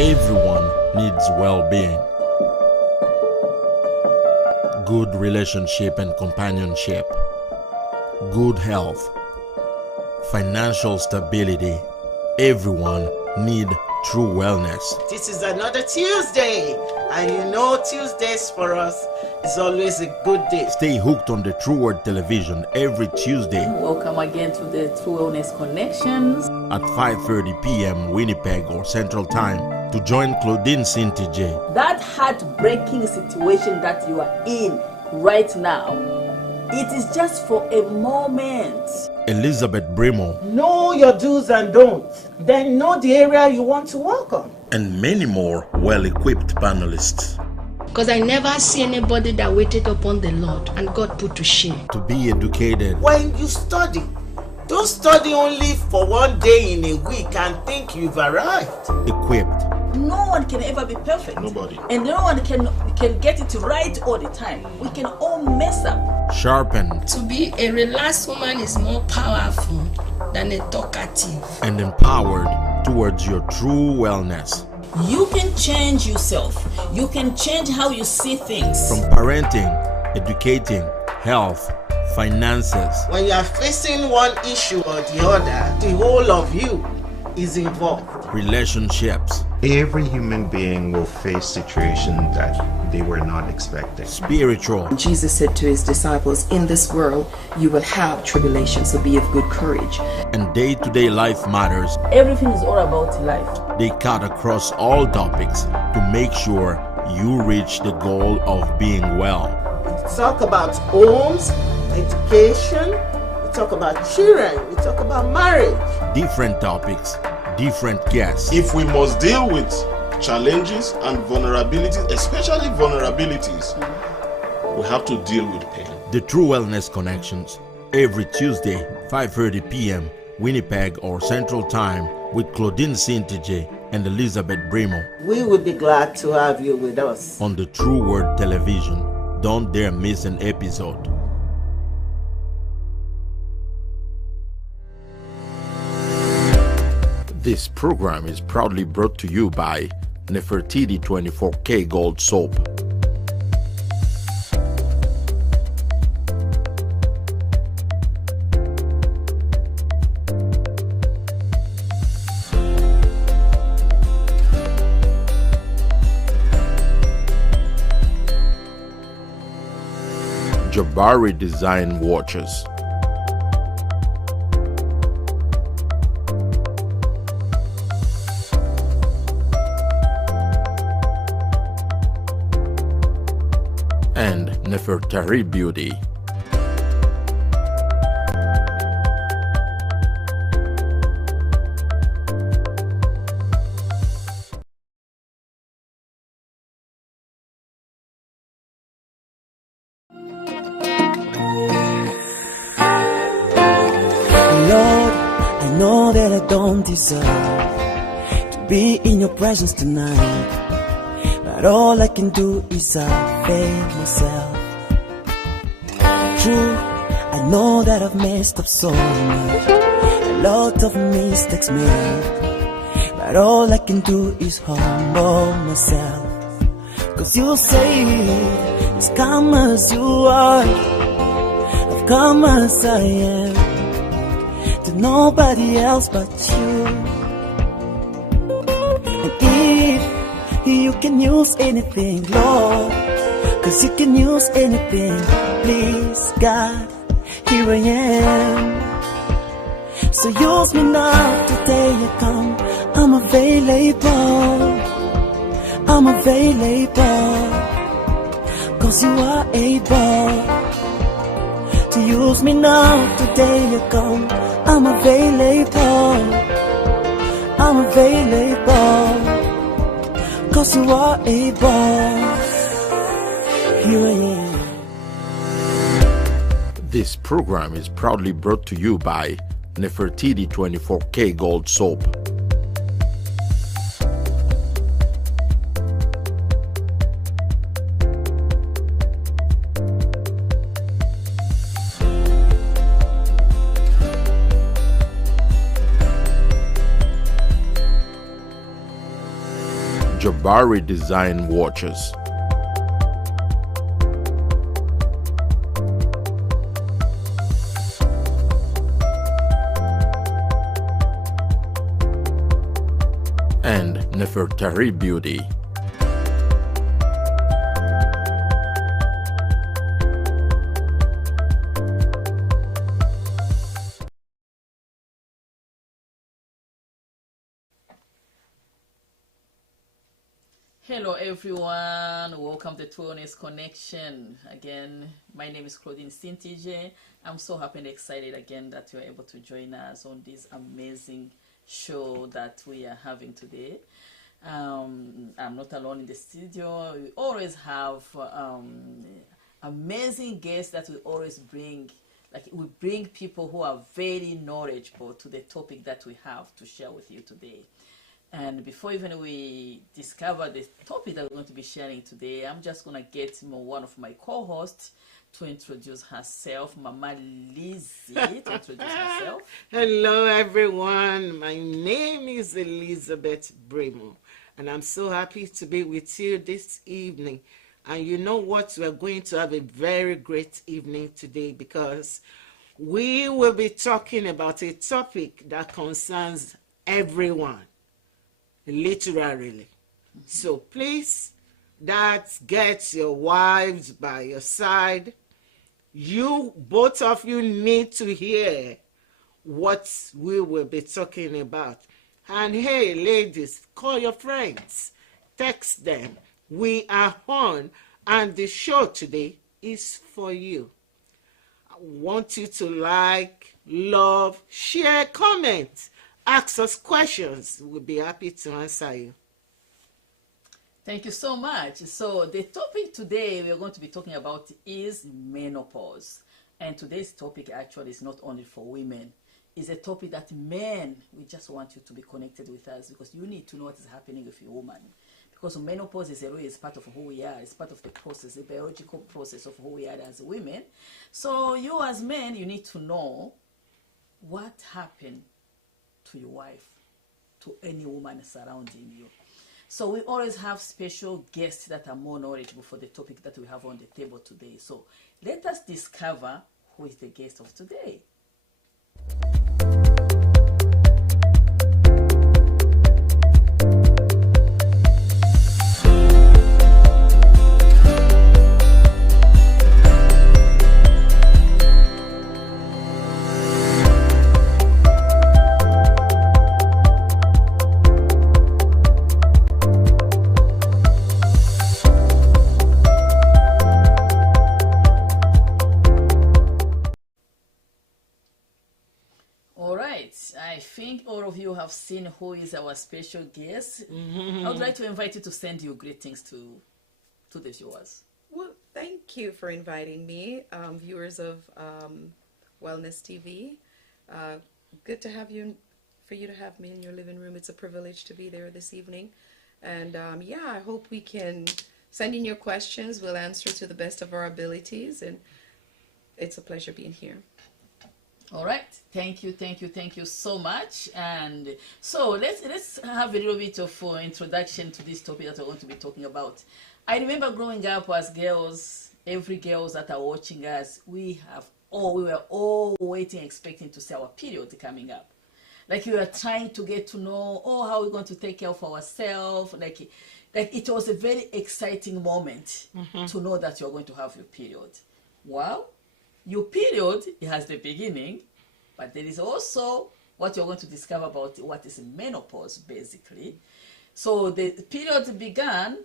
Everyone needs well-being, good relationship and companionship, good health, financial stability. Everyone needs true wellness. This is another Tuesday, and you know Tuesdays for us is always a good day. Stay hooked on the True Word Television every Tuesday. Welcome again to the True Wellness Connections at 5:30 p.m. Winnipeg or Central Time to join Claudine Cintije. That heartbreaking situation that you are in right now, it is just for a moment. Elizabeth Brimoh. Know your do's and don'ts. Then know the area you want to work on. And many more well-equipped panelists. Because I never see anybody that waited upon the Lord and God put to shame. To be educated. When you study, don't study only for one day in a week and think you've arrived. Equipped. No one can ever be perfect. Nobody. And no one can get it right all the time. We can all mess up. Sharpened. To be a relaxed woman is more powerful than a talkative. And empowered towards your true wellness. You can change yourself. You can change how you see things. From parenting, educating, health, finances. When you are facing one issue or the other, the whole of you is involved. Relationships. Every human being will face situations that they were not expecting. Spiritual. Jesus said to his disciples, in this world you will have tribulation, so be of good courage. And day-to-day life matters. Everything is all about life. They cut across all topics to make sure you reach the goal of being well. We talk about homes, education, we talk about children, we talk about marriage. Different topics, different guests. If we must deal with challenges and vulnerabilities, especially vulnerabilities, we have to deal with pain. The True Wellness Connections, every Tuesday, 5:30 p.m. Winnipeg or Central Time with Claudine Cintije and Elizabeth Brimoh. We would be glad to have you with us on the True Word Television. Don't dare miss an episode. This program is proudly brought to you by Nefertiti 24K Gold Soap. Jabari Design Watches. And Nefertari Beauty. Lord, I know that I don't deserve to be in your presence tonight, but all I can do is avail myself. True, I know that I've messed up so much, a lot of mistakes made, but all I can do is humble myself. Cause you say, as come as you are, I've come as I am, to nobody else but you. And if you can use anything, Lord, cause you can use anything, please God, here I am. So use me now, today I come, I'm available, I'm available, cause you are able to use me now, today I come, I'm available, I'm available, cause you are able, here I am. This program is proudly brought to you by Nefertiti 24K Gold Soap. Jabari Design Watches. And Nefertari Beauty. Hello everyone, welcome to Wellness Connection. Again, my name is Claudine Cintije. I'm so happy and excited again that you're able to join us on this amazing show that we are having today. I'm not alone in the studio. We always have amazing guests that we always bring. Like, we bring people who are very knowledgeable to the topic that we have to share with you today. And before even we discover the topic that we're going to be sharing today, I'm just going to get one of my co-hosts to introduce herself, Mama Lizzie, to introduce herself. Hello, everyone. My name is Elizabeth Brimoh, and I'm so happy to be with you this evening. And you know what? We're going to have a very great evening today because we will be talking about a topic that concerns everyone, literally. So please, get your wives by your side. You, both of you, need to hear what we will be talking about. And hey, ladies, call your friends, text them. We are on, and the show today is for you. I want you to like, love, share, comment, ask us questions. We'll be happy to answer you. Thank you so much. So the topic today we are going to be talking about is menopause. And today's topic actually is not only for women. It's a topic that men, we just want you to be connected with us because you need to know what is happening with your woman. Because menopause is part of who we are. It's part of the process, the biological process of who we are as women. So you as men, you need to know what happened to your wife, to any woman surrounding you. So we always have special guests that are more knowledgeable for the topic that we have on the table today. So let us discover who is the guest of today. I think all of you have seen who is our special guest. I would like to invite you to send your greetings to the viewers. Well, thank you for inviting me, viewers of Wellness TV. Good to have you, for you to have me in your living room. It's a privilege to be there this evening. And yeah, I hope we can send in your questions. We'll answer to the best of our abilities. And it's a pleasure being here. All right, thank you so much. And so let's have a little bit of introduction to this topic that we're going to be talking about. I remember growing up as girls, every girls that are watching us, we were all waiting, expecting to see our period coming up. Like we were trying to get to know, how we're going to take care of ourselves. Like it was a very exciting moment to know that you're going to have your period. Well, your period, it has the beginning, but there is also what you're going to discover about what is menopause, basically. So the period began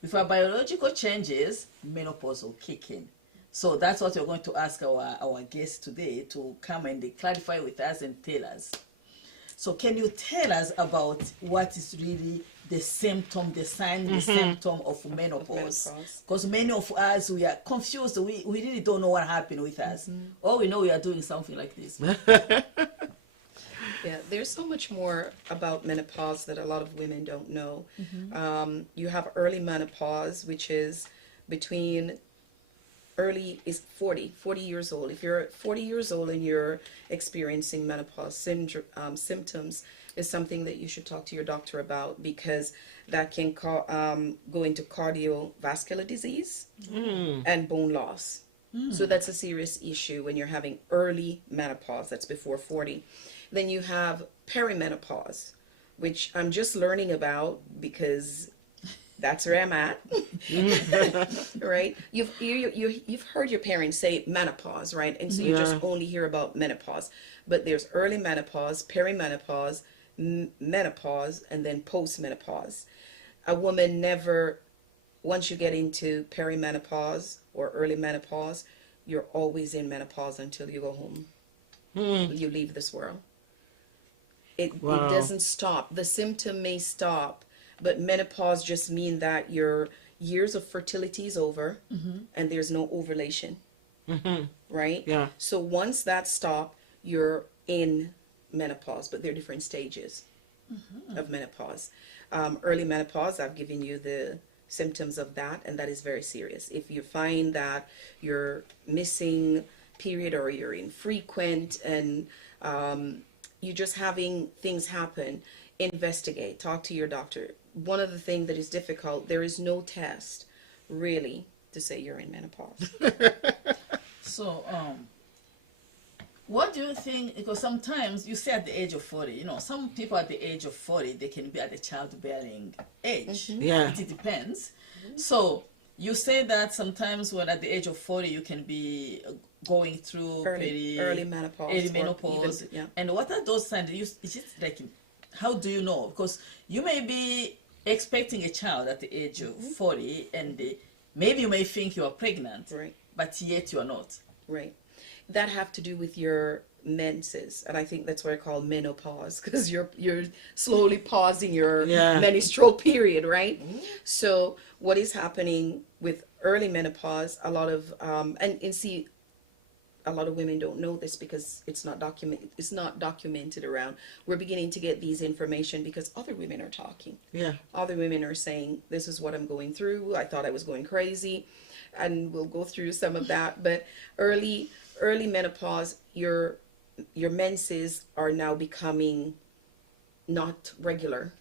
with our biological changes, menopause will kick in. So that's what we're going to ask our guests today to come and clarify with us and tell us. So can you tell us about what is really the symptom, the sign, the symptom of menopause? Because many of us, we are confused. We really don't know what happened with us. All we know, we are doing something like this. Yeah, there's so much more about menopause that a lot of women don't know. You have early menopause, which is between early is 40 years old. If you're 40 years old and you're experiencing menopause symptoms, is something that you should talk to your doctor about, because that can go into cardiovascular disease and bone loss. So that's a serious issue when you're having early menopause. That's before 40. Then you have perimenopause, which I'm just learning about because that's where I'm at. Right? You've heard your parents say menopause, right? And so you just only hear about menopause. But there's early menopause, perimenopause, menopause, and then postmenopause. A woman never, once you get into perimenopause or early menopause, you're always in menopause until you go home. You leave this world. It doesn't stop. The symptom may stop, but menopause just means that your years of fertility is over and there's no ovulation. Right? Yeah. So once that stops, you're in menopause, but there are different stages of menopause. Early menopause, I've given you the symptoms of that, and that is very serious. If you find that you're missing period or you're infrequent and you're just having things happen, investigate, talk to your doctor. One of the things that is difficult, there is no test really to say you're in menopause. So, what do you think, because sometimes you say at the age of 40, you know, some people at the age of 40, they can be at the childbearing age. Yeah. It depends. So, you say that sometimes when at the age of 40, you can be going through early menopause. Early menopause. Even, yeah. And what are those signs? Is it like, how do you know? Because you may be expecting a child at the age of 40, and maybe you may think you are pregnant, right, but yet you are not. Right. That have to do with your menses, and I think that's what I call menopause, because you're slowly pausing your menstrual period, right? So what is happening with early menopause? A lot of and see, a lot of women don't know this because it's not documented around. We're beginning to get these information because other women are talking. Yeah. Other women are saying, this is what I'm going through. I thought I was going crazy. And we'll go through some of that. But early menopause, your menses are now becoming not regular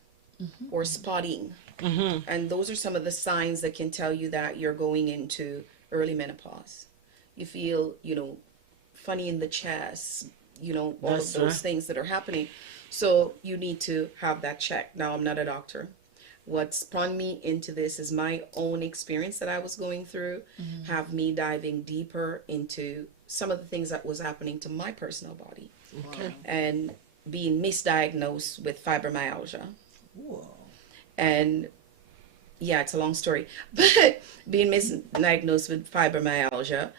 or spotting. And those are some of the signs that can tell you that you're going into early menopause. You feel, funny in the chest, all of those things that are happening. So you need to have that checked. Now, I'm not a doctor. What spun me into this is my own experience that I was going through, have me diving deeper into some of the things that was happening to my personal body. Okay. And being misdiagnosed with fibromyalgia. Whoa. And yeah, it's a long story, but being misdiagnosed with fibromyalgia,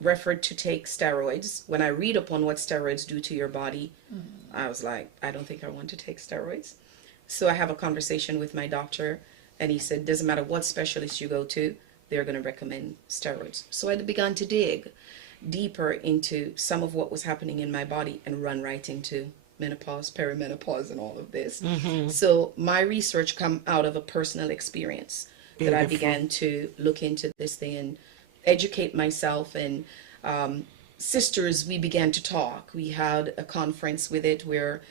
referred to take steroids. When I read upon what steroids do to your body, I was like, I don't think I want to take steroids. So I have a conversation with my doctor, and he said, doesn't matter what specialist you go to, they're going to recommend steroids. So I began to dig deeper into some of what was happening in my body and run right into menopause, perimenopause, and all of this. So my research come out of a personal experience that I began to look into this thing and educate myself, and sisters, we began to talk. We had a conference with it where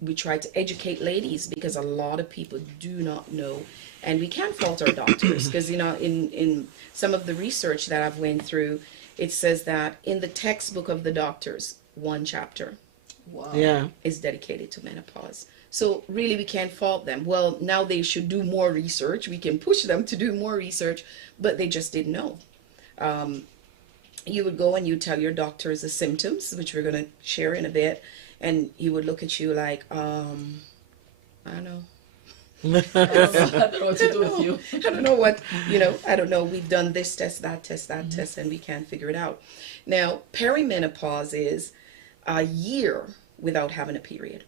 we tried to educate ladies, because a lot of people do not know, and we can't fault our doctors, because in some of the research that I've went through, it says that in the textbook of the doctors, one chapter is dedicated to menopause. So really, we can't fault them. Well, now they should do more research. We can push them to do more research, but they just didn't know. You would go and you tell your doctors the symptoms, which we're going to share in a bit, and he would look at you like, I don't know. I don't know what to do with you. I don't know what, I don't know. We've done this test, that test, and we can't figure it out. Now, perimenopause is a year without having a period.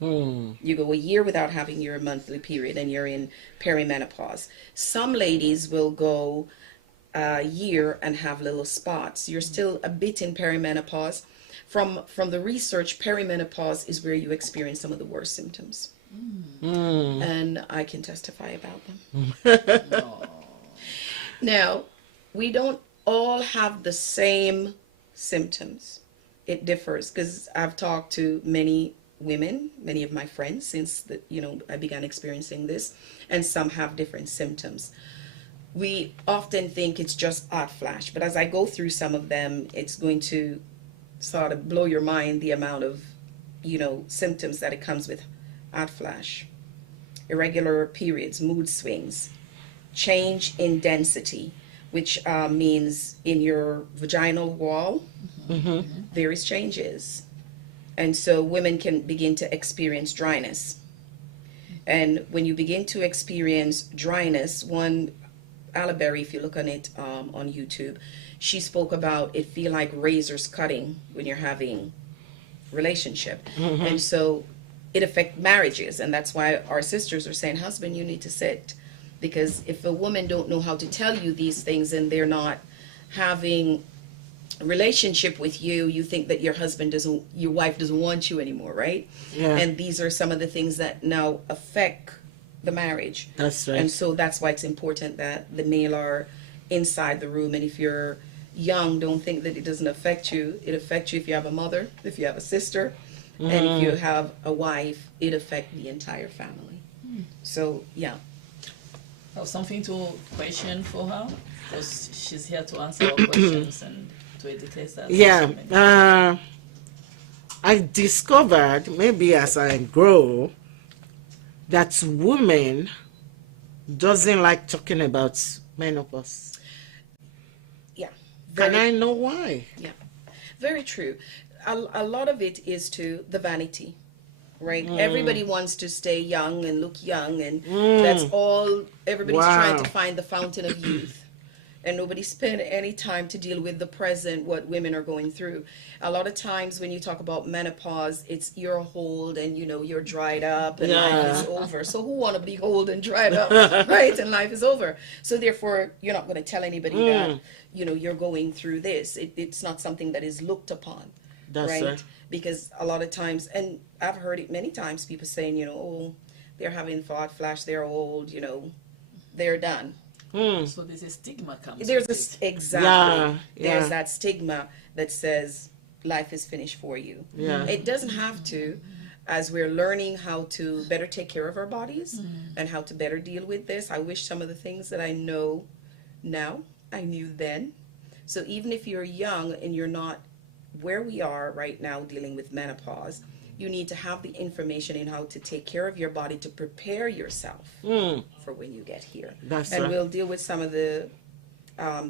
You go a year without having your monthly period, and you're in perimenopause. Some ladies will go a year and have little spots. You're still a bit in perimenopause. From the research, perimenopause is where you experience some of the worst symptoms. And I can testify about them. Now, we don't all have the same symptoms. It differs because I've talked to many women, many of my friends since I began experiencing this, and some have different symptoms. We often think it's just hot flash, but as I go through some of them, it's going to sort of blow your mind the amount of symptoms that it comes with. Hot flash, irregular periods, mood swings, change in density, which means in your vaginal wall, there is changes. And so women can begin to experience dryness. And when you begin to experience dryness, Alla Berry, if you look on it on YouTube, she spoke about it feel like razors cutting when you're having relationship. And so it affects marriages, and that's why our sisters are saying, husband, you need to sit, because if a woman don't know how to tell you these things and they're not having a relationship with you, you think that your wife doesn't want you anymore, right? Yeah. And these are some of the things that now affect the marriage. That's right. And so that's why it's important that the male are inside the room. And if you're young, don't think that it doesn't affect you. It affects you if you have a mother, if you have a sister, and if you have a wife, it affects the entire family. So, yeah. Have something to question for her? Because she's here to answer our questions and to educate us. Yeah. I discovered, maybe as I grow, that women doesn't like talking about menopause. Yeah. Can I know why? Yeah. Very true. A lot of it is to the vanity, right? Everybody wants to stay young and look young, and that's all. Everybody's trying to find the fountain of youth, and nobody spend any time to deal with the present, what women are going through. A lot of times when you talk about menopause, it's you're old and you're dried up and life is over. So who want to be old and dried up, right? And life is over. So therefore, you're not going to tell anybody that you're going through this. It's not something that is looked upon. That's right. Because a lot of times, and I've heard it many times, people saying, oh, they're having hot flash, they're old, they're done. So there's a stigma comes. There's exactly. Yeah. There's that stigma that says life is finished for you. Yeah. It doesn't have to, as we're learning how to better take care of our bodies and how to better deal with this. I wish some of the things that I know now, I knew then. So even if you're young and you're not where we are right now dealing with menopause, you need to have the information in how to take care of your body to prepare yourself for when you get here. That's and right. we'll deal with some of the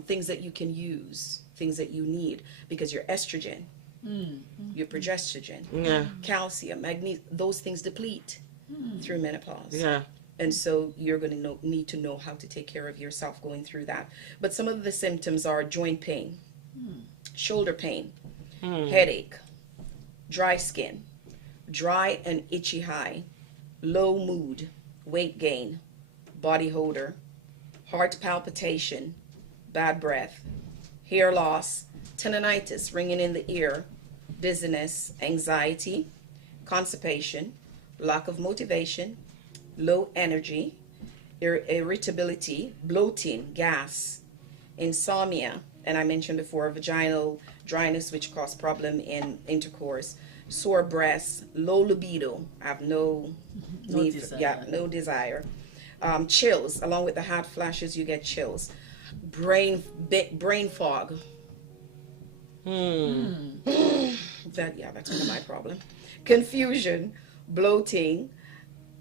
things that you can use, things that you need, because your estrogen, your progesterone, calcium, magnesium, those things deplete through menopause. Yeah. And so you're going to need to know how to take care of yourself going through that. But some of the symptoms are joint pain, shoulder pain, headache, dry skin, dry and itchy eye, low mood, weight gain, body odor, heart palpitation, bad breath, hair loss, tinnitus, ringing in the ear, dizziness, anxiety, constipation, lack of motivation, low energy, irritability, bloating, gas, insomnia, and I mentioned before vaginal dryness, which cause problem in intercourse, sore breasts, low libido, I have no desire, chills. Along with the hot flashes, you get chills, brain fog. That's one of my problem. Confusion, bloating,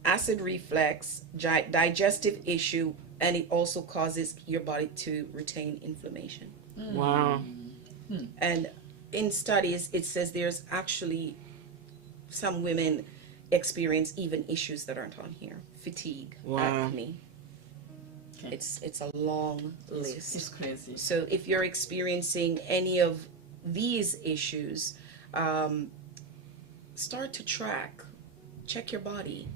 acid reflux, digestive issue, and it also causes your body to retain inflammation. Wow. And in studies, it says there's actually some women experience even issues that aren't on here. Fatigue, acne. Okay. It's a long list. It's crazy. So if you're experiencing any of these issues, start to check your body.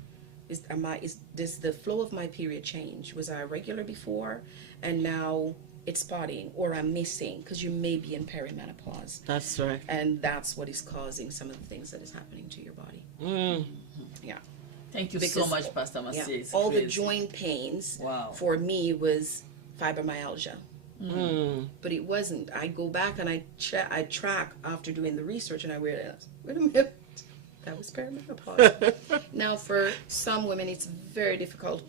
Does the flow of my period change? Was I regular before and now it's spotting, or I'm missing, because you may be in perimenopause. That's right. And that's what is causing some of the things that is happening to your body. Yeah. Thank you so much, Pastor Marcia. All the joint pains for me was fibromyalgia. But it wasn't. I go back and I track after doing the research, and I realized, wait a minute, that was perimenopause. Now, for some women, it's very difficult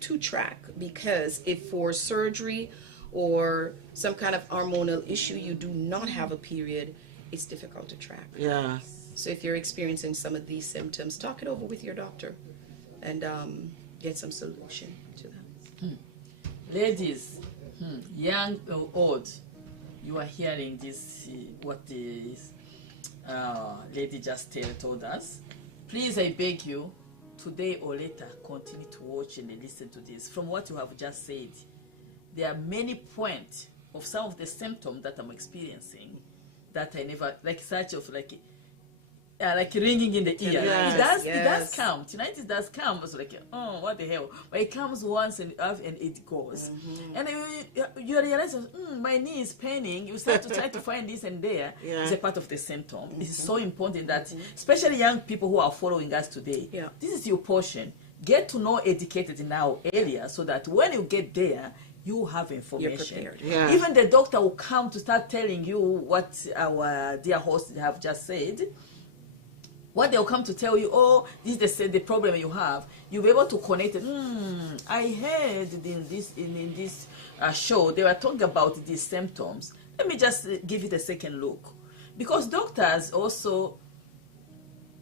to track, because if for surgery or some kind of hormonal issue you do not have a period, it's difficult to track. Yeah. So if you're experiencing some of these symptoms, talk it over with your doctor and get some solution to that. Ladies, young or old, you are hearing this, what the lady just told us. Please, I beg you, today or later, continue to watch and listen to this. From what you have just said, there are many points of some of the symptoms that I'm experiencing that I never, like such of like ringing in the ear. Yes, It does come. Tonight it does come. It's like, oh, what the hell? But it comes once and it goes. And you realize, my knee is paining. You start to try to find this and there. Yeah. It's a part of the symptom. This is so important that, especially young people who are following us today, this is your portion. Get to know educated now earlier, so that when you get there, you have information. You're prepared. Yeah. Even the doctor will come to start telling you what our dear hosts have just said. What they'll come to tell you, oh, this is the problem you have. You'll be able to connect it. I heard in this show, they were talking about these symptoms. Let me just give it a second look. Because doctors also,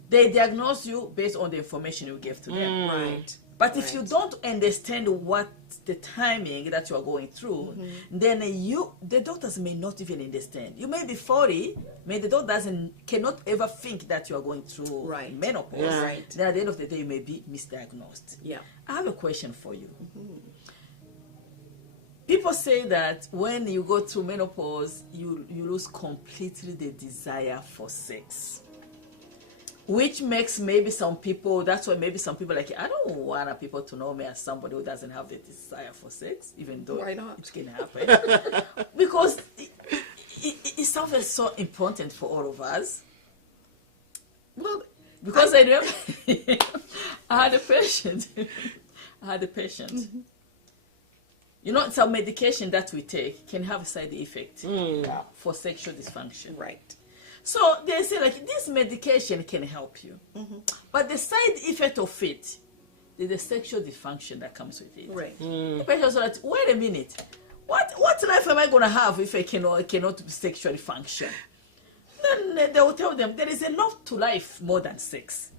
they diagnose you based on the information you give to them. Right. But if you don't understand what the timing that you are going through, then the doctors may not even understand. You may be 40, the doctor cannot ever think that you are going through menopause. Yeah. Right. Then at the end of the day, you may be misdiagnosed. Yeah. I have a question for you. People say that when you go through menopause, you lose completely the desire for sex. Which makes maybe some people, that's why maybe some people like, I don't want people to know me as somebody who doesn't have the desire for sex, even though Why not? it can happen. Because it's something so important for all of us. Well, Because I remember I had a patient. You know, some medication that we take can have a side effect for sexual dysfunction. right. So they say, like, this medication can help you. But the side effect of it is the sexual dysfunction that comes with it. Right. The patient was like, wait a minute. What life am I going to have if I cannot sexually function? Then they will tell them there is enough to life more than sex.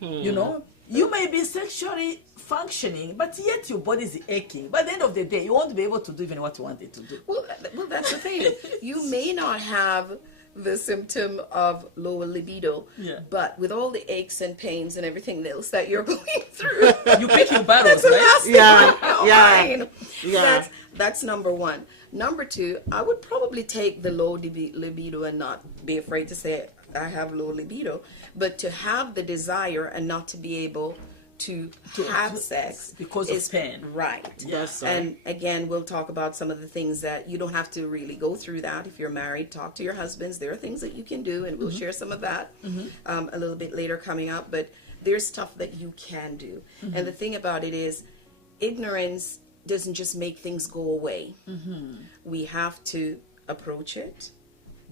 You know? You may be sexually functioning, but yet your body is aching. By the end of the day, you won't be able to do even what you wanted to do. Well, that's the thing. You may not have the symptom of lower libido, but with all the aches and pains and everything else that you're going through, You pick your battles, that's the right? last thing on mind. That's number one. Number two, I would probably take the low libido and not be afraid to say I have low libido, but to have the desire and not to be able to have sex because of pain. Right. Yes, and again, we'll talk about some of the things that you don't have to really go through that. If you're married, talk to your husbands. There are things that you can do, and we'll share some of that a little bit later coming up. But there's stuff that you can do. And the thing about it is, ignorance doesn't just make things go away. We have to approach it,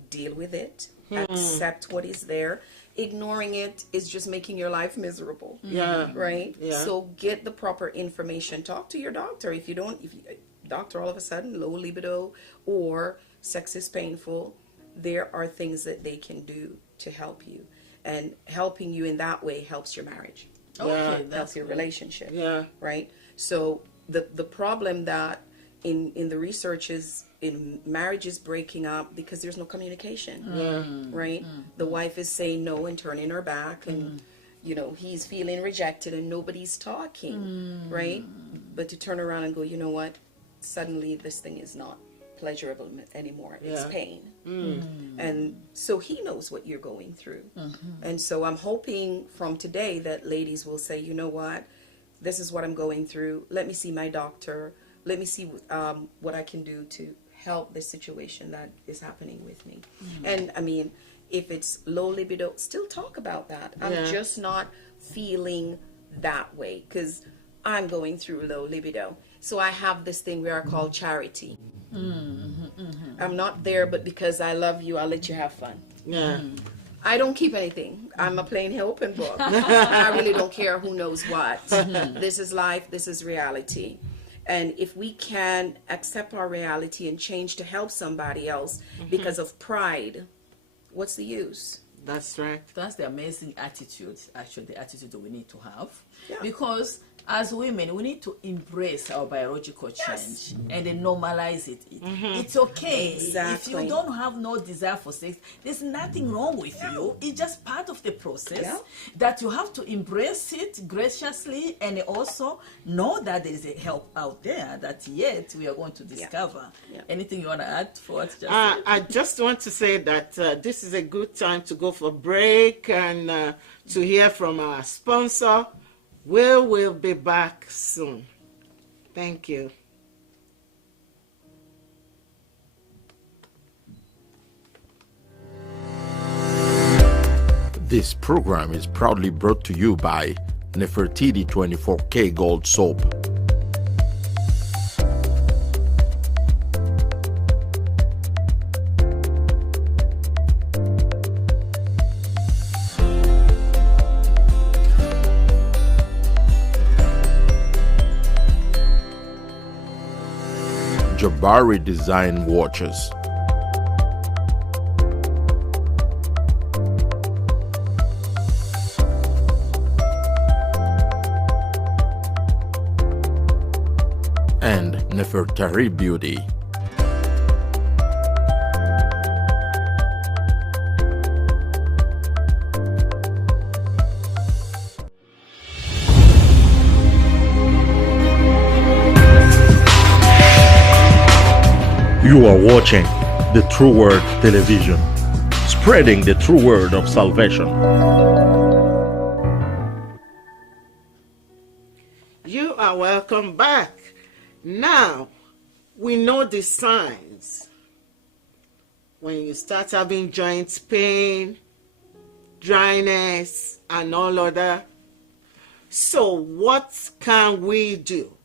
deal with it, accept what is there. Ignoring it is just making your life miserable. Right? Yeah. So get the proper information. Talk to your doctor. If doctor all of a sudden low libido or sex is painful, there are things that they can do to help you. And helping you in that way helps your marriage. Okay, Helps your relationship. Yeah. Right? So the problem that in the research is in marriages breaking up because there's no communication, right? The wife is saying no and turning her back, and you know, he's feeling rejected and nobody's talking, right? But to turn around and go, you know what? Suddenly this thing is not pleasurable anymore. It's pain. And so he knows what you're going through. And so I'm hoping from today that ladies will say, you know what? This is what I'm going through. Let me see my doctor. Let me see what I can do to help this situation that is happening with me. And I mean, if it's low libido, still talk about that. I'm just not feeling that way, because I'm going through low libido. So I have this thing where I call charity. I'm not there, but because I love you, I'll let you have fun. Yeah. I don't keep anything. I'm a plain open book. I really don't care who knows what. This is life. This is reality. And if we can accept our reality and change to help somebody else because of pride, what's the use? That's right. That's the amazing attitude, actually, the attitude that we need to have. Yeah. Because as women, we need to embrace our biological change and then normalize it. It's okay. Exactly. If you don't have no desire for sex, there's nothing wrong with you. It's just part of the process that you have to embrace it graciously and also know that there is a help out there that yet we are going to discover. Anything you want to add for what just said? I just want to say that this is a good time to go for break and to hear from our sponsor. We'll be back soon. Thank you. This program is proudly brought to you by Nefertiti 24K Gold Soap. Jabari Design Watches. And Nefertari Beauty. You are watching the True Word Television, spreading the true word of salvation. You are welcome back. Now, we know the signs. When you start having joint pain, dryness, and all other. So what can we do?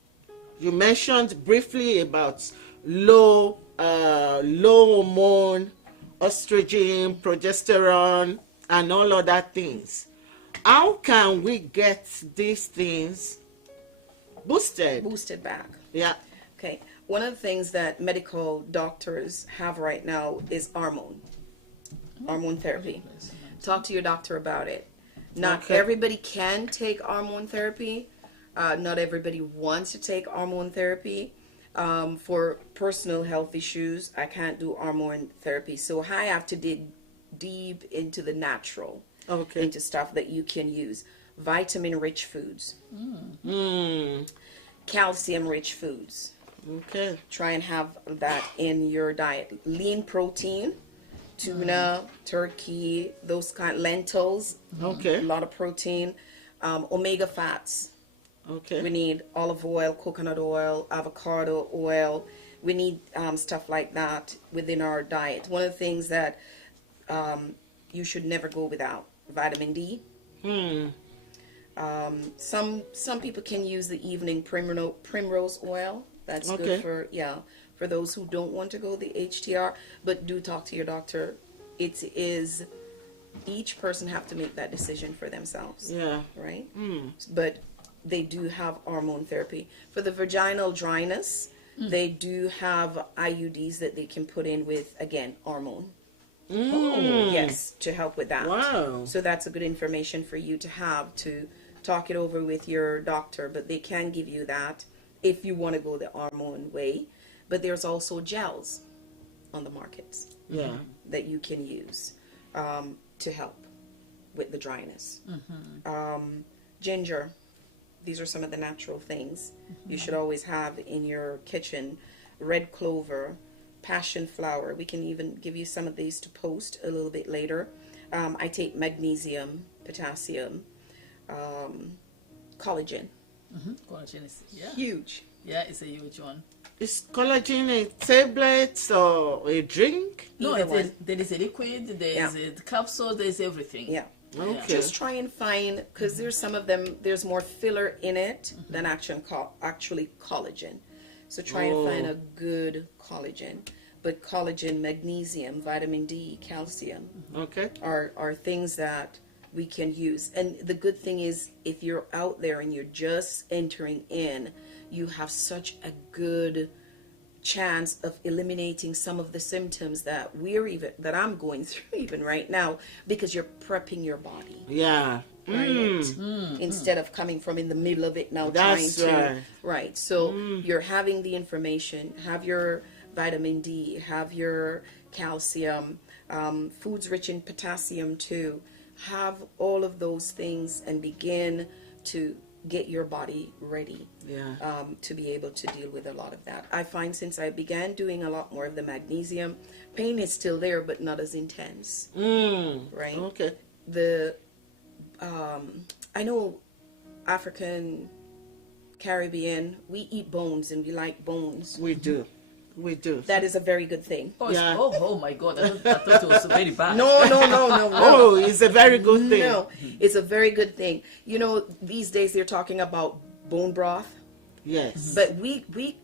You mentioned briefly about low hormone, estrogen, progesterone, and all other things. How can we get these things boosted? Boosted back. Yeah. Okay. One of the things that medical doctors have right now is hormone therapy. Talk to your doctor about it. Not everybody can take hormone therapy. Not everybody wants to take hormone therapy. For personal health issues, I can't do hormone therapy. So I have to dig deep into the natural, into stuff that you can use. Vitamin-rich foods. Calcium-rich foods. Okay. Try and have that in your diet. Lean protein, tuna, turkey, those kind, lentils. Okay. A lot of protein. Omega fats. Okay. We need olive oil, coconut oil, avocado oil. We need stuff like that within our diet. One of the things that you should never go without, vitamin D. Some people can use the evening primrose oil. That's good for those who don't want to go the HTR. But do talk to your doctor. It is, each person have to make that decision for themselves. Yeah. Right? But they do have hormone therapy. For the vaginal dryness, they do have IUDs that they can put in with, again, hormone. Yes, to help with that. Wow. So that's a good information for you to have to talk it over with your doctor. But they can give you that if you want to go the hormone way. But there's also gels on the markets that you can use to help with the dryness. Ginger. These are some of the natural things you should always have in your kitchen. Red clover, passion flower. We can even give you some of these to post a little bit later. I take magnesium, potassium, collagen. Collagen is huge. Yeah, it's a huge one. Is collagen a tablet or a drink? No, there is a liquid, there is a capsule, there is everything. Yeah. Okay. Just try and find, because there's some of them, there's more filler in it than actually collagen. So try and find a good collagen. But collagen, magnesium, vitamin D, calcium are things that we can use. And the good thing is, if you're out there and you're just entering in, you have such a good chance of eliminating some of the symptoms that I'm going through even right now, because you're prepping your body. Yeah. Right? Instead of coming from in the middle of it now. That's trying to right. right. So you're having the information, have your vitamin D, have your calcium, foods rich in potassium too. Have all of those things and begin to get your body ready to be able to deal with a lot of that. I find since I began doing a lot more of the magnesium, pain is still there but not as intense. Right? Okay. I know African, Caribbean, we eat bones and we like bones. We do. We do. That is a very good thing. Oh my God. I thought it was very bad. No. Oh, it's a very good thing. No, it's a very good thing. You know, these days they're talking about bone broth. Yes. But we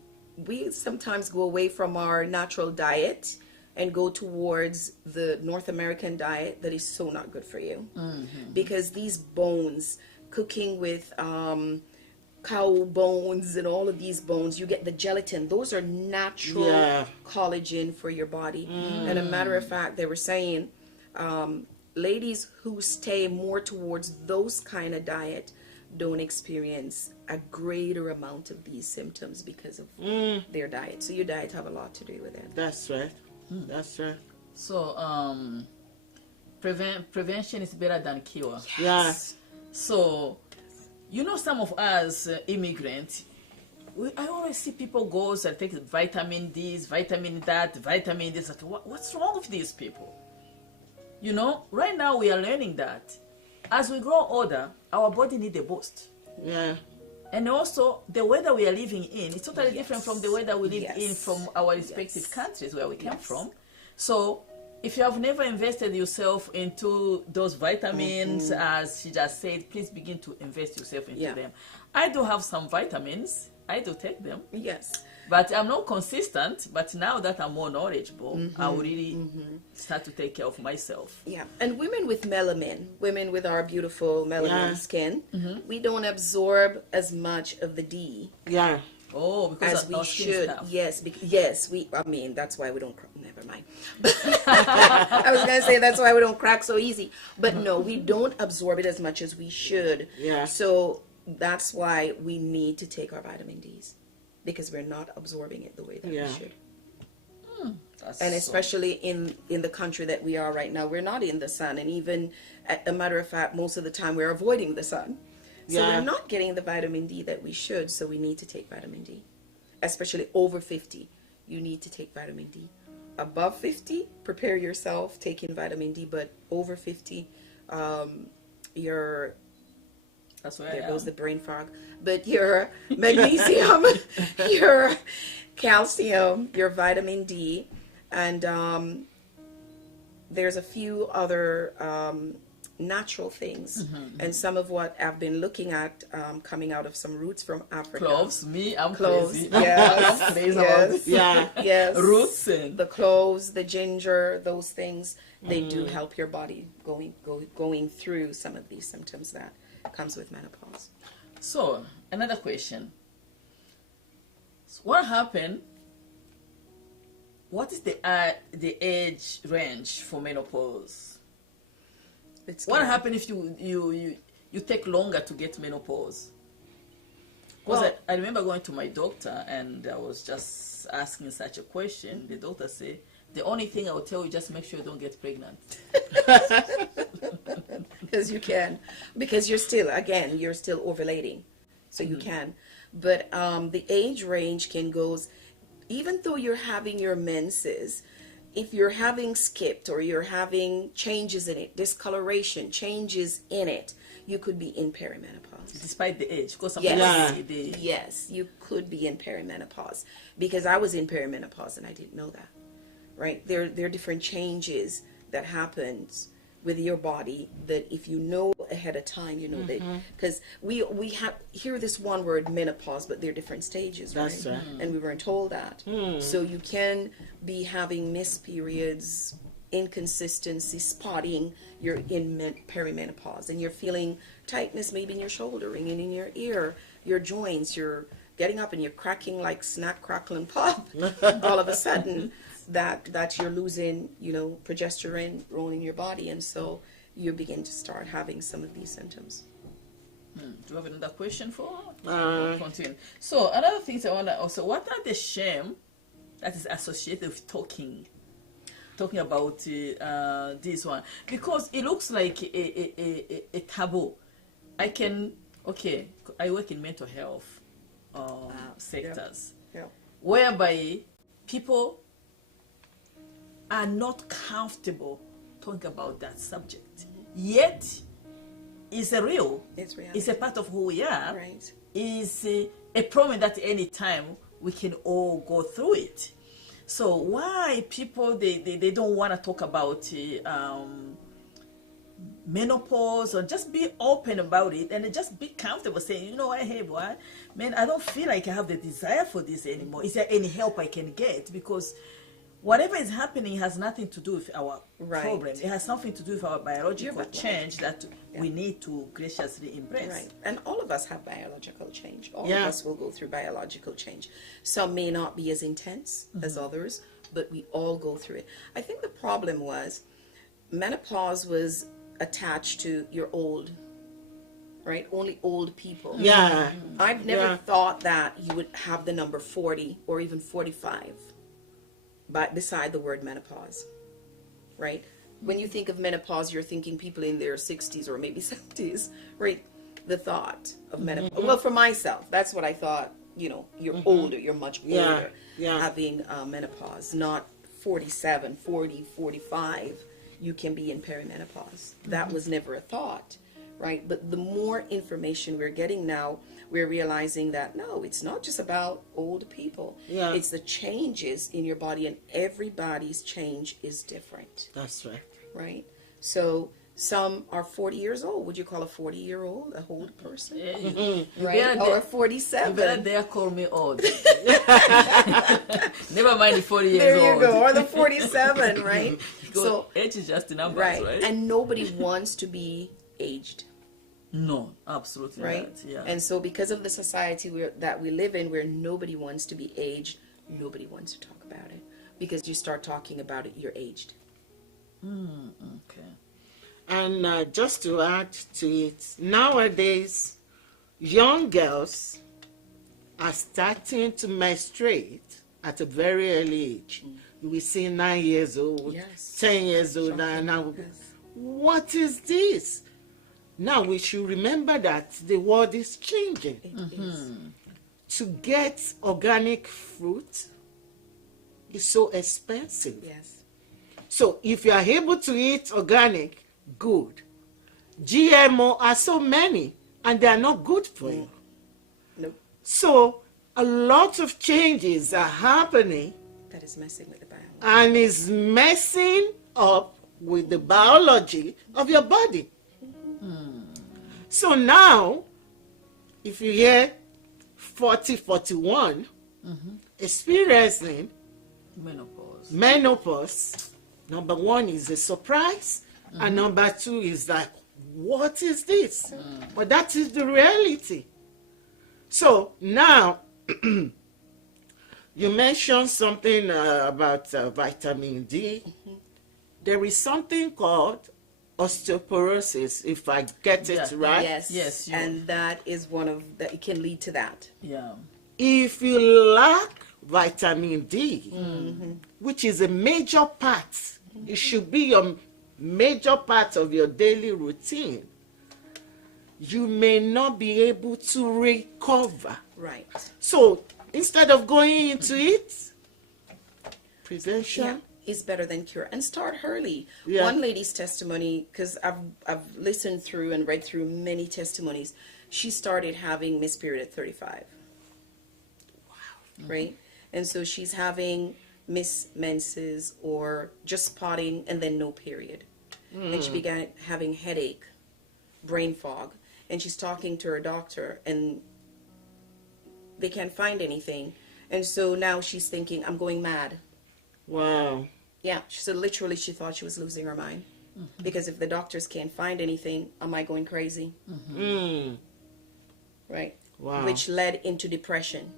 sometimes go away from our natural diet and go towards the North American diet that is so not good for you. Because these bones, cooking with cow bones and all of these bones, you get the gelatin. Those are natural collagen for your body. And a matter of fact, they were saying ladies who stay more towards those kind of diet don't experience a greater amount of these symptoms because of their diet. So your diet have a lot to do with it. That's right. That's right. So prevention is better than cure. Yes. So you know, some of us immigrants, I always see people go and take vitamin this, vitamin that, vitamin this. Like, what's wrong with these people? You know, right now we are learning that as we grow older, our body needs a boost. Yeah. And also, the weather we are living in is totally different from the weather we lived in from our respective countries where we came from. So, if you have never invested yourself into those vitamins, as she just said, please begin to invest yourself into them. I do have some vitamins. I do take them. Yes. But I'm not consistent. But now that I'm more knowledgeable, I will really start to take care of myself. Yeah. And women with melanin, women with our beautiful melanin skin, we don't absorb as much of the D. Yeah. Oh, because as we our skin should. stuff. Yes, I mean, that's why we don't never mind. I was going to say that's why we don't crack so easy. But no, we don't absorb it as much as we should. Yeah. So that's why we need to take our vitamin Ds, because we're not absorbing it the way that we should. And especially in the country that we are right now, we're not in the sun. And even, a matter of fact, most of the time we're avoiding the sun. So we're not getting the vitamin D that we should, so we need to take vitamin D. Especially over 50, you need to take vitamin D. Above 50, prepare yourself taking vitamin D, but over 50, that's where there goes the brain fog. But your magnesium, your calcium, your vitamin D, and there's a few other natural things, and some of what I've been looking at coming out of some roots from Africa. Cloves, I'm cloves, crazy. yes, I'm crazy about this. yes. Roots and The cloves, the ginger, those things, they do help your body going through some of these symptoms that comes with menopause. So another question: what happened? What is the age range for menopause? What happens if you take longer to get menopause? Because I remember going to my doctor and I was just asking such a question. The doctor said, the only thing I will tell you, just make sure you don't get pregnant. Because you can. Because you're still ovulating. So you can. But the age range can go, even though you're having your menses, if you're having skipped or you're having changes in it, discoloration, changes in it, you could be in perimenopause. Despite the age? Because yes, you could be in perimenopause. Because I was in perimenopause and I didn't know that. Right? There are different changes that happens with your body, that if you know ahead of time, you know that, because we have hear this one word menopause, but they're different stages, That's right. and we weren't told that. So you can be having missed periods, inconsistency, spotting. You're in perimenopause, and you're feeling tightness maybe in your shoulder and in your ear, your joints. You're getting up and you're cracking like snack, crackle, and pop. All of a sudden, that you're losing, progesterone in your body, and so you begin to start having some of these symptoms. Do you have another question for her? Continue. So another thing I want to also, what are the shame that is associated with talking about this one? Because it looks like a taboo. I work in mental health sectors, whereby people are not comfortable talking about that subject. Yet, it's a real. It's reality. It's a part of who we are. Right. It's a problem that any time we can all go through it. So why people they don't want to talk about menopause, or just be open about it and just be comfortable saying, you know what, hey boy, man, I don't feel like I have the desire for this anymore. Is there any help I can get? Because whatever is happening has nothing to do with our problem. It has something to do with our biological change that we need to graciously embrace. Right. And all of us have biological change. All of us will go through biological change. Some may not be as intense as others, but we all go through it. I think the problem was menopause was attached to you're old, right? Only old people. Yeah. I've never thought that you would have the number 40 or even 45 beside the word menopause, right? When you think of menopause, you're thinking people in their 60s or maybe 70s, right? The thought of menopause. Well, for myself, that's what I thought, you're older, you're much older having menopause, not 47, 40, 45. You can be in perimenopause. That was never a thought, right? But the more information we're getting now, we're realizing that no, it's not just about old people. Yeah. It's the changes in your body, and everybody's change is different. That's right. Right? So some are 40 years old. Would you call a 40-year-old a old person? Right? Or a 47. You better dare call me old. Never mind the 40 years old. There you go. Or the 47, right? So age is just a number, right? And nobody wants to be aged. No, absolutely right. Yeah. And so because of the society that we live in, where nobody wants to be aged, nobody wants to talk about it. Because you start talking about it, you're aged. Okay. And just to add to it, nowadays, young girls are starting to menstruate at a very early age. You will see 9 years old, 10 years old, and now, what is this? Now we should remember that the world is changing. To get organic fruit is so expensive. Yes. So if you are able to eat organic, good. GMO are so many, and they are not good for you. Nope. So a lot of changes are happening. That is messing with the biology. And is messing up with the biology of your body. So now, if you hear 40, 41 experiencing menopause, number one is a surprise, and number two is like, what is this? But that is the reality. So now, you mentioned something about vitamin D. There is something called osteoporosis, if I get it right. Yes. And that is one of that. It can lead to that. Yeah. If you lack vitamin D, which is a major part, it should be your major part of your daily routine, you may not be able to recover. Right. So instead of going into it, prevention is better than cure, and start early. Yeah. One lady's testimony, because I've listened through and read through many testimonies, she started having missed period at 35. Wow. Right? And so she's having missed menses or just spotting and then no period. and she began having headache, brain fog, and she's talking to her doctor, and they can't find anything. And so now she's thinking, I'm going mad. Wow. Yeah, she said literally she thought she was losing her mind. Because if the doctors can't find anything, am I going crazy? Right? Wow. Which led into depression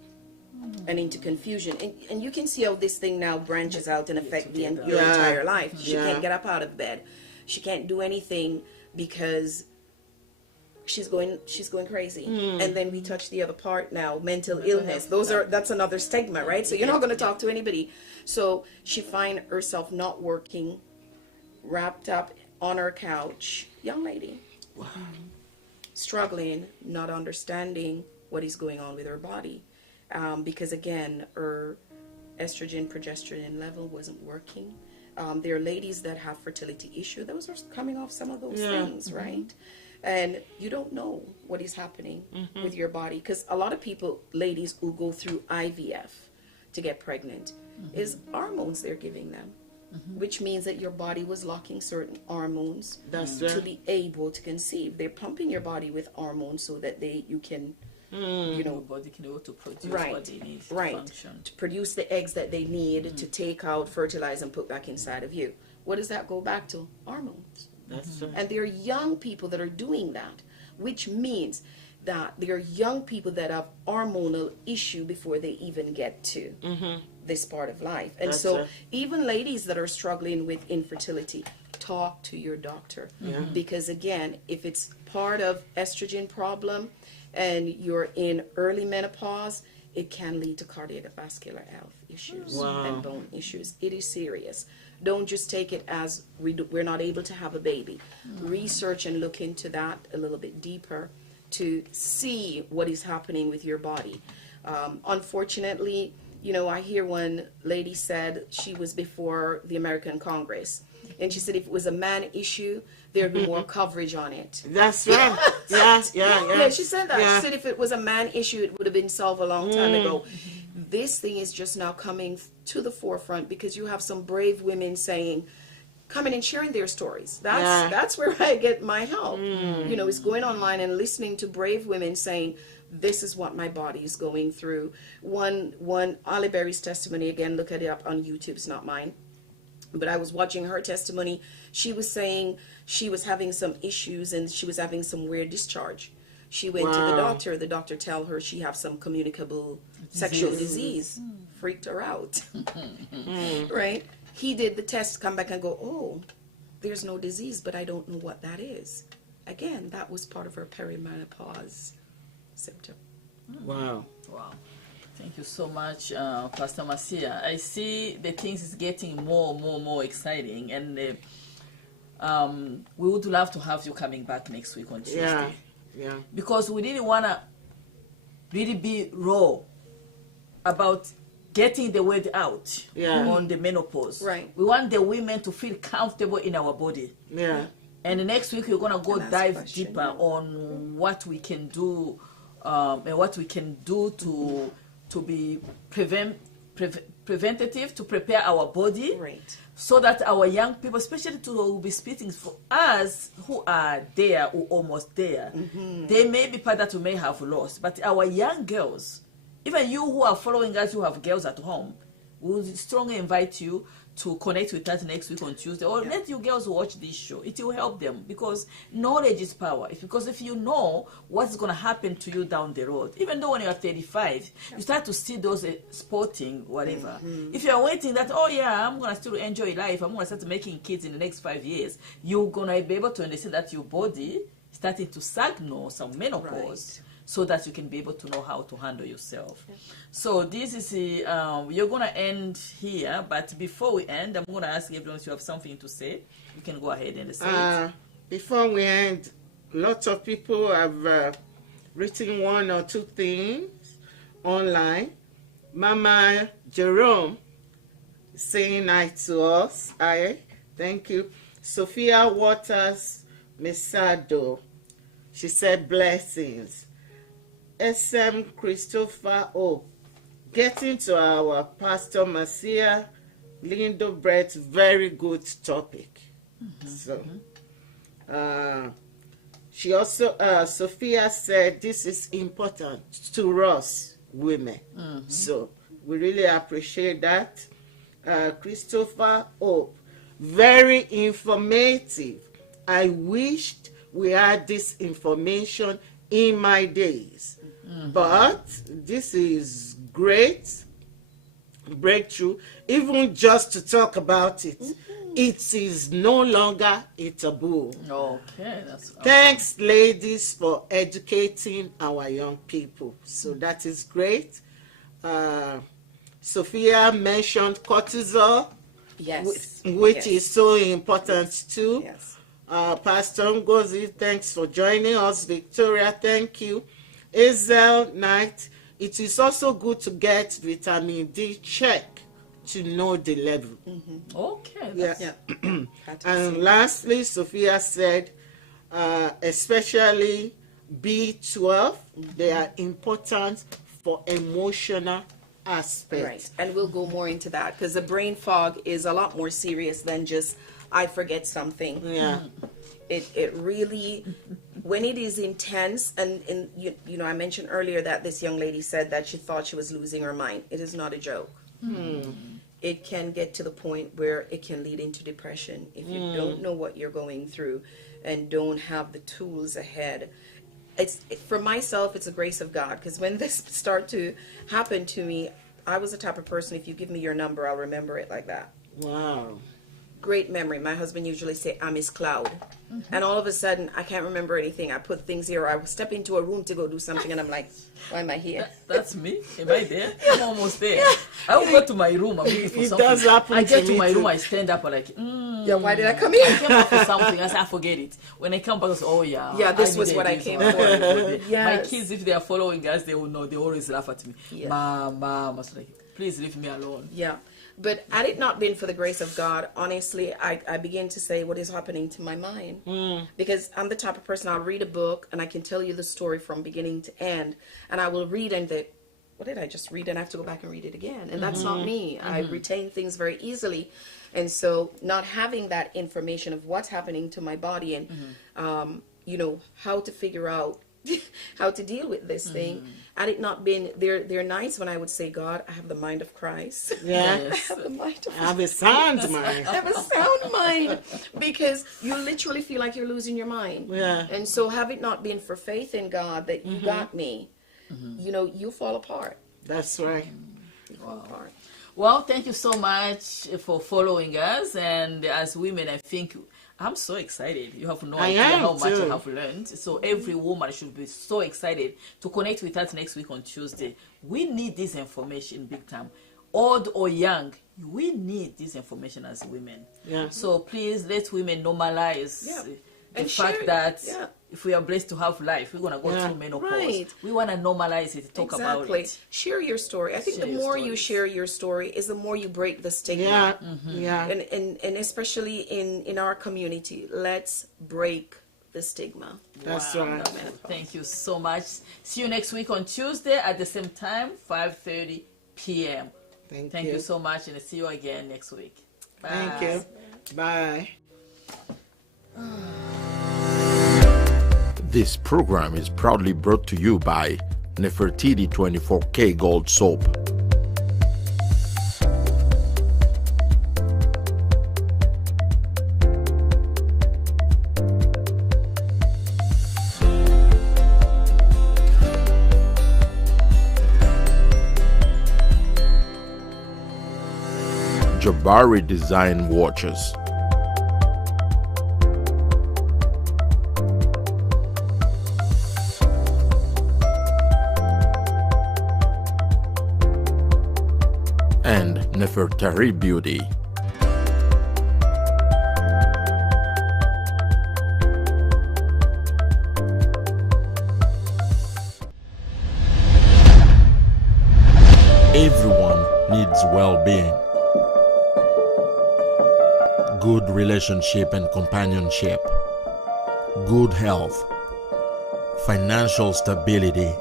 and into confusion. And you can see how this thing now branches out and affect your entire life. She can't get up out of bed. She can't do anything because she's going crazy. And then we touch the other part now, mental illness. That's another stigma, right? So you're not going to talk to anybody. So she find herself not working, wrapped up on her couch, young lady, struggling, not understanding what is going on with her body, because again, her estrogen, progesterone level wasn't working. There are ladies that have fertility issue; those are coming off some of those things, right? And you don't know what is happening with your body, because a lot of people, ladies who go through IVF to get pregnant, is hormones they're giving them. Which means that your body was locking certain hormones to be able to conceive. They're pumping your body with hormones so that you can, your body can be able to produce what they need to function. To produce the eggs that they need to take out, fertilize, and put back inside of you. What does that go back to? Hormones. That's right. And there are young people that are doing that, which means that there are young people that have hormonal issue before they even get to this part of life. And so even ladies that are struggling with infertility, talk to your doctor. Because again, if it's part of estrogen problem and you're in early menopause, it can lead to cardiovascular health issues and bone issues. It is serious. Don't just take it as we're not able to have a baby. Research and look into that a little bit deeper to see what is happening with your body. Unfortunately, I hear one lady said she was before the American Congress, and she said if it was a man issue, there'd be more coverage on it. That's right. Yeah. She said that. She said if it was a man issue, it would have been solved a long time ago. This thing is just now coming to the forefront because you have some brave women coming and sharing their stories. That's where I get my help. Is going online and listening to brave women saying, this is what my body is going through. One Holly Berry's testimony, again, look at it up on YouTube, it's not mine. But I was watching her testimony. She was saying she was having some issues and she was having some weird discharge. She went to the doctor tell her she have some communicable sexual disease. Freaked her out. Right? He did the test, come back and go, oh, there's no disease, but I don't know what that is. Again, that was part of her perimenopause symptom. Wow. Thank you so much, Pastor Marcia. I see the things is getting more exciting, and we would love to have you coming back next week on Tuesday. Yeah. Because we didn't want to really be raw about getting the word out on the menopause. Right. We want the women to feel comfortable in our body. Yeah. And the next week we're gonna go dive deeper on what we can do, and what we can do to be preventative, to prepare our body, so that our young people, especially to will be speaking for us who are there or almost there, they may be part that we may have lost, but our young girls, even you who are following us, who have girls at home, we would strongly invite you to connect with us next week on Tuesday, or let you girls watch this show. It will help them, because knowledge is power. Because if you know what's going to happen to you down the road, even though when you're 35, you start to see those sporting, whatever. If you're waiting that, oh yeah, I'm going to still enjoy life, I'm going to start making kids in the next 5 years, you're going to be able to understand that your body starting to signal some menopause. So that you can be able to know how to handle yourself. So this is you're going to end here, but before we end, I'm going to ask everyone if you have something to say. You can go ahead and say it. Before we end, lots of people have written one or two things online. Mama Jerome saying hi to us. Hi, thank you. Sophia Waters Mesado, she said blessings. SM Christopher O, getting to our Pastor Marcia Lindo Brett's very good topic. So, she also, Sophia said, this is important to us women. So, we really appreciate that. Christopher Hope, very informative. I wished we had this information in my days. But this is great breakthrough, even just to talk about it. It is no longer a taboo. Okay, that's Thanks, ladies, for educating our young people. So that is great. Sophia mentioned cortisol, Yes. which Yes. is so important too. Yes. Pastor Ngozi, thanks for joining us. Victoria, thank you. Hazel Knight, it is also good to get vitamin D check to know the level. okay. Yeah. That's, Yeah. And lastly, Sophia said, especially B12, they are important for emotional aspects. Right. And we'll go more into that because the brain fog is a lot more serious than just I forget something. Yeah. It really, when it is intense, and you know, I mentioned earlier that this young lady said that she thought she was losing her mind. It is not a joke. It can get to the point where it can lead into depression if you don't know what you're going through and don't have the tools ahead. For myself, it's a grace of God, because when this started to happen to me, I was the type of person, if you give me your number, I'll remember it like that. Wow. Great memory. My husband usually say, I'm his cloud. And all of a sudden, I can't remember anything. I put things here. I step into a room to go do something, and I'm like, why am I here? that's me. Am I there? I'm almost there. I will go to my room. I'm looking for It something. does happen I get to to me my room. too. I stand up. I'm like, Yeah, why did I come I here? came up for something. I said, I forget it. When I come back, I say, oh yeah. Yeah, this was needed what I this came one. for. My Yes. kids, if they are following us, they will know. They always laugh at me. Yeah. Mom. I was like, please leave me alone. Yeah. But had it not been for the grace of God, honestly, I begin to say what is happening to my mind. Because I'm the type of person, I'll read a book and I can tell you the story from beginning to end. And I will read and think, what did I just read? And I have to go back and read it again. And that's not me. I retain things very easily. And so not having that information of what's happening to my body and, you know, how to figure out how to deal with this thing. Had it not been, there are nights when I would say, God, I have the mind of Christ. Yeah. I have the mind of I have a sound mind. I have a sound mind, because you literally feel like you're losing your mind. Yeah. And so have it not been for faith in God that you got me, you know, you fall apart. That's right. You fall apart. Well, thank you so much for following us. And as women, I think I'm so excited. You have no I idea am how much too. I have learned. So every woman should be so excited to connect with us next week on Tuesday. We need this information big time. Old or young, we need this information as women. Yeah. So please let women normalize Yeah. the And fact share it. that Yeah. if we are blessed to have life, we're going to go Yeah. through menopause. Right. We want to normalize it, talk about Exactly. it. Share your story. I think Share the your more you stories. share your story is the more you break the stigma. Yeah. Yeah. And especially in our community, let's break the stigma. That's Wow. right. Thank you so much. See you next week on Tuesday at the same time, 5:30 p.m. Thank you so much, and see you again next week. Bye. Thank you. Bye. This program is proudly brought to you by Nefertiti 24K Gold Soap. Jabari Design Watches. And Nefertari Beauty. Everyone needs well-being, good relationship and companionship, good health, financial stability.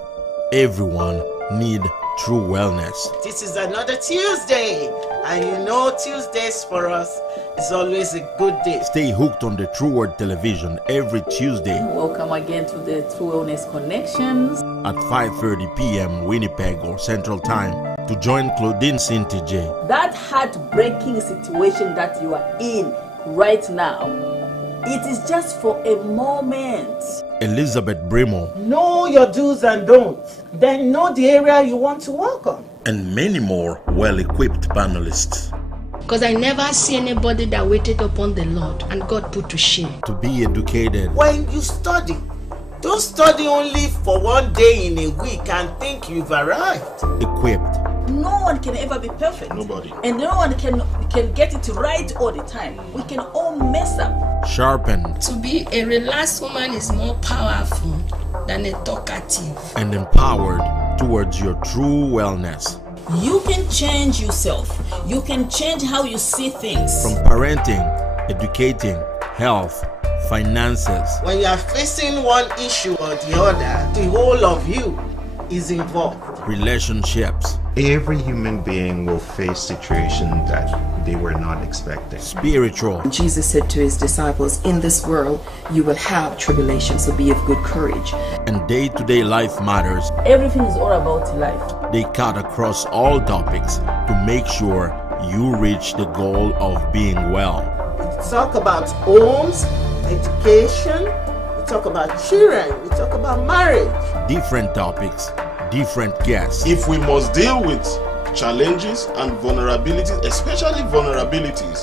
Everyone need true wellness. This is another Tuesday, and you know Tuesdays for us is always a good day. Stay hooked on the True Word Television every Tuesday Welcome again to the True Wellness Connections. at 5:30 p.m. Winnipeg or Central Time to join Claudine Cintije That heartbreaking situation that you are in right now, it is just for a moment. Elizabeth Brimoh, Know your do's and don'ts, then know the area you want to work on. and many more well-equipped panelists Because I never see anybody that waited upon the Lord and God put to shame. to be educated, When you study, don't study only for one day in a week and think you've arrived. equipped, No one can ever be perfect. Nobody. And no one can get it right all the time. We can all mess up. sharpened, To be a relaxed woman is more powerful than a talkative. and empowered towards your true wellness. You can change yourself. You can change how you see things. From parenting, educating, health, finances, When you are facing one issue or the other, the whole of you is involved. relationships, Every human being will face situations that they were not expecting. spiritual, Jesus said to his disciples, in this world you will have tribulation, so be of good courage. and day-to-day life matters. Everything is all about life. They cut across all topics to make sure you reach the goal of being well. We talk about homes, education, we talk about children, we talk about marriage. Different topics, different guests. If we must deal with challenges and vulnerabilities, especially vulnerabilities,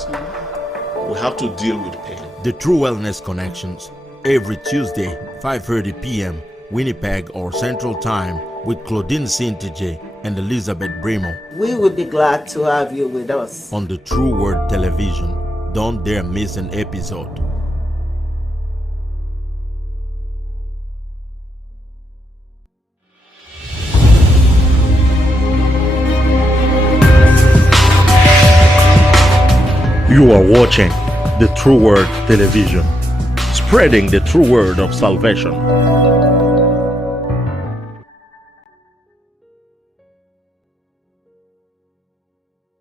we have to deal with pain. The True Wellness Connections, every Tuesday, 5:30 p.m. Winnipeg or Central Time with Claudine Cintije and Elizabeth Brimoh We would be glad to have you with us. on the True Word Television. Don't dare miss an episode. You are watching the True Word Television, spreading the true word of salvation.